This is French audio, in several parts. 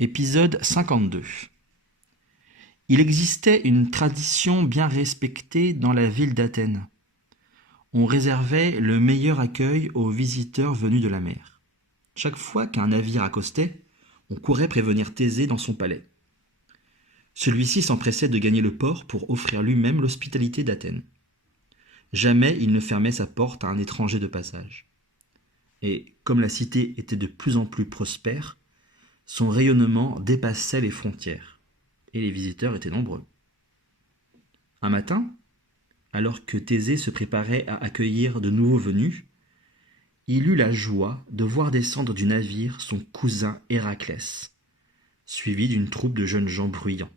Épisode 52. Il existait une tradition bien respectée dans la ville d'Athènes. On réservait le meilleur accueil aux visiteurs venus de la mer. Chaque fois qu'un navire accostait, on courait prévenir Thésée dans son palais. Celui-ci s'empressait de gagner le port pour offrir lui-même l'hospitalité d'Athènes. Jamais il ne fermait sa porte à un étranger de passage. Et comme la cité était de plus en plus prospère, son rayonnement dépassait les frontières, et les visiteurs étaient nombreux. Un matin, alors que Thésée se préparait à accueillir de nouveaux venus, il eut la joie de voir descendre du navire son cousin Héraclès, suivi d'une troupe de jeunes gens bruyants.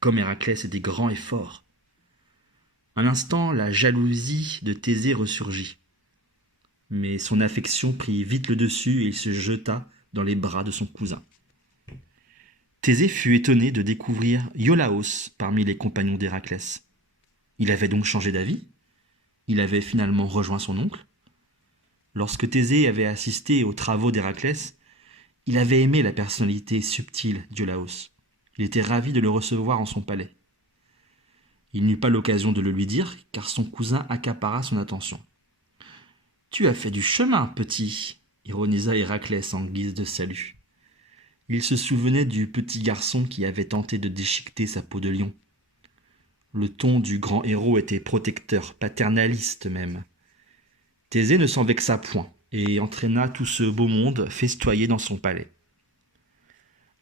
Comme Héraclès était grand et fort. Un instant, la jalousie de Thésée ressurgit. Mais son affection prit vite le dessus et il se jeta dans les bras de son cousin. Thésée fut étonné de découvrir Iolaos parmi les compagnons d'Héraclès. Il avait donc changé d'avis? Il avait finalement rejoint son oncle? Lorsque Thésée avait assisté aux travaux d'Héraclès, il avait aimé la personnalité subtile d'Iolaos. Il était ravi de le recevoir en son palais. Il n'eut pas l'occasion de le lui dire, car son cousin accapara son attention. « Tu as fait du chemin, petit !» ironisa Héraclès en guise de salut. Il se souvenait du petit garçon qui avait tenté de déchiqueter sa peau de lion. Le ton du grand héros était protecteur, paternaliste même. Thésée ne s'en vexa point et entraîna tout ce beau monde festoyer dans son palais.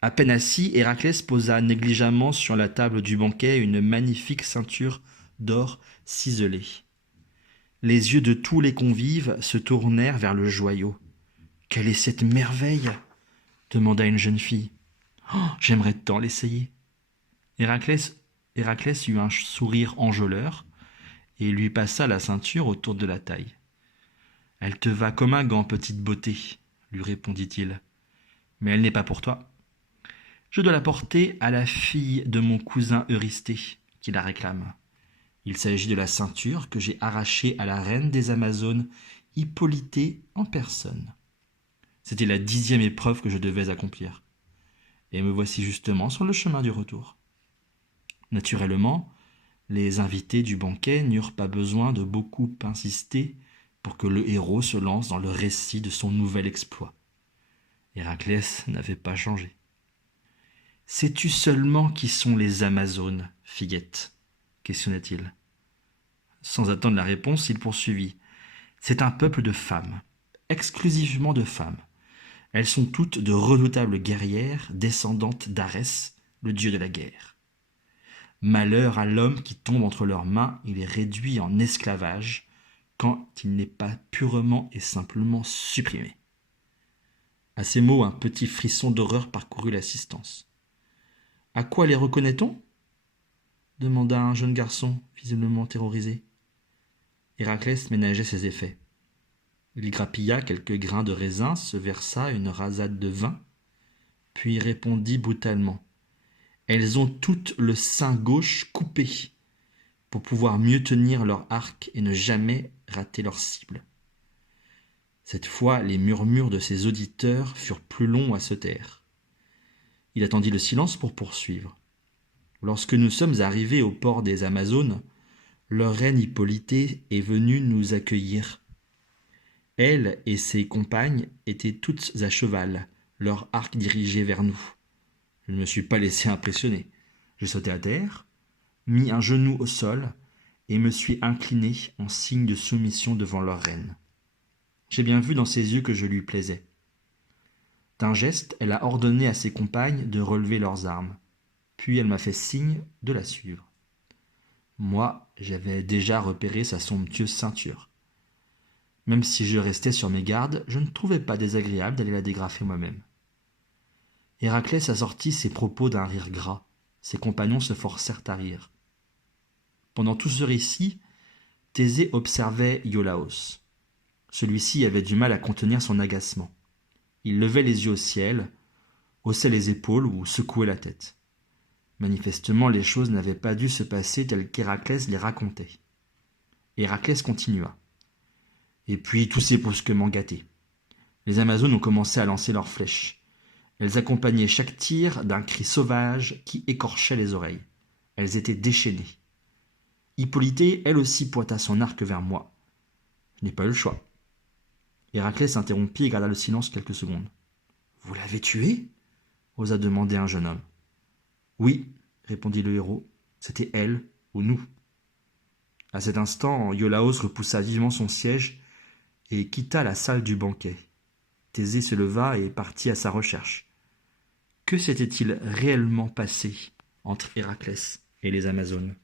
À peine assis, Héraclès posa négligemment sur la table du banquet une magnifique ceinture d'or ciselé. Les yeux de tous les convives se tournèrent vers le joyau. « Quelle est cette merveille ?» demanda une jeune fille. « Oh, j'aimerais tant l'essayer. » Héraclès eut un sourire enjôleur et lui passa la ceinture autour de la taille. « Elle te va comme un gant, petite beauté, » lui répondit-il. « Mais elle n'est pas pour toi. Je dois la porter à la fille de mon cousin Eurysthée, qui la réclame. Il s'agit de la ceinture que j'ai arrachée à la reine des Amazones, Hippolytée en personne. C'était la 10e épreuve que je devais accomplir. Et me voici justement sur le chemin du retour. » Naturellement, les invités du banquet n'eurent pas besoin de beaucoup insister pour que le héros se lance dans le récit de son nouvel exploit. Héraclès n'avait pas changé. « Sais-tu seulement qui sont les Amazones, fillette ?» questionna-t-il. Sans attendre la réponse, il poursuivit. « C'est un peuple de femmes, exclusivement de femmes. Elles sont toutes de redoutables guerrières, descendantes d'Arès, le dieu de la guerre. Malheur à l'homme qui tombe entre leurs mains, il est réduit en esclavage quand il n'est pas purement et simplement supprimé. » À ces mots, un petit frisson d'horreur parcourut l'assistance. « À quoi les reconnaît-on » demanda un jeune garçon, visiblement terrorisé. Héraclès ménageait ses effets. Il grappilla quelques grains de raisin, se versa une rasade de vin, puis répondit brutalement. « Elles ont toutes le sein gauche coupé pour pouvoir mieux tenir leur arc et ne jamais rater leur cible. » Cette fois, les murmures de ses auditeurs furent plus longs à se taire. Il attendit le silence pour poursuivre. « Lorsque nous sommes arrivés au port des Amazones, leur reine Hippolytée est venue nous accueillir. Elle et ses compagnes étaient toutes à cheval, leur arc dirigé vers nous. Je ne me suis pas laissé impressionner. Je sautai à terre, mis un genou au sol et me suis incliné en signe de soumission devant leur reine. J'ai bien vu dans ses yeux que je lui plaisais. D'un geste, elle a ordonné à ses compagnes de relever leurs armes, puis elle m'a fait signe de la suivre. Moi, j'avais déjà repéré sa somptueuse ceinture. Même si je restais sur mes gardes, je ne trouvais pas désagréable d'aller la dégrafer moi-même. » Héraclès assortit ses propos d'un rire gras. Ses compagnons se forcèrent à rire. Pendant tout ce récit, Thésée observait Iolaos. Celui-ci avait du mal à contenir son agacement. Il levait les yeux au ciel, haussait les épaules ou secouait la tête. Manifestement, les choses n'avaient pas dû se passer telles qu'Héraclès les racontait. Héraclès continua. Et puis tout s'est brusquement gâté. Les Amazones ont commencé à lancer leurs flèches. Elles accompagnaient chaque tir d'un cri sauvage qui écorchait les oreilles. Elles étaient déchaînées. Hippolyté, elle aussi, pointa son arc vers moi. Je n'ai pas eu le choix. Héraclès s'interrompit et garda le silence quelques secondes. « Vous l'avez tuée » osa demander un jeune homme. « Oui, » répondit le héros, « c'était elle ou nous. » À cet instant, Iolaos repoussa vivement son siège et quitta la salle du banquet. Thésée se leva et partit à sa recherche. Que s'était-il réellement passé entre Héraclès et les Amazones ?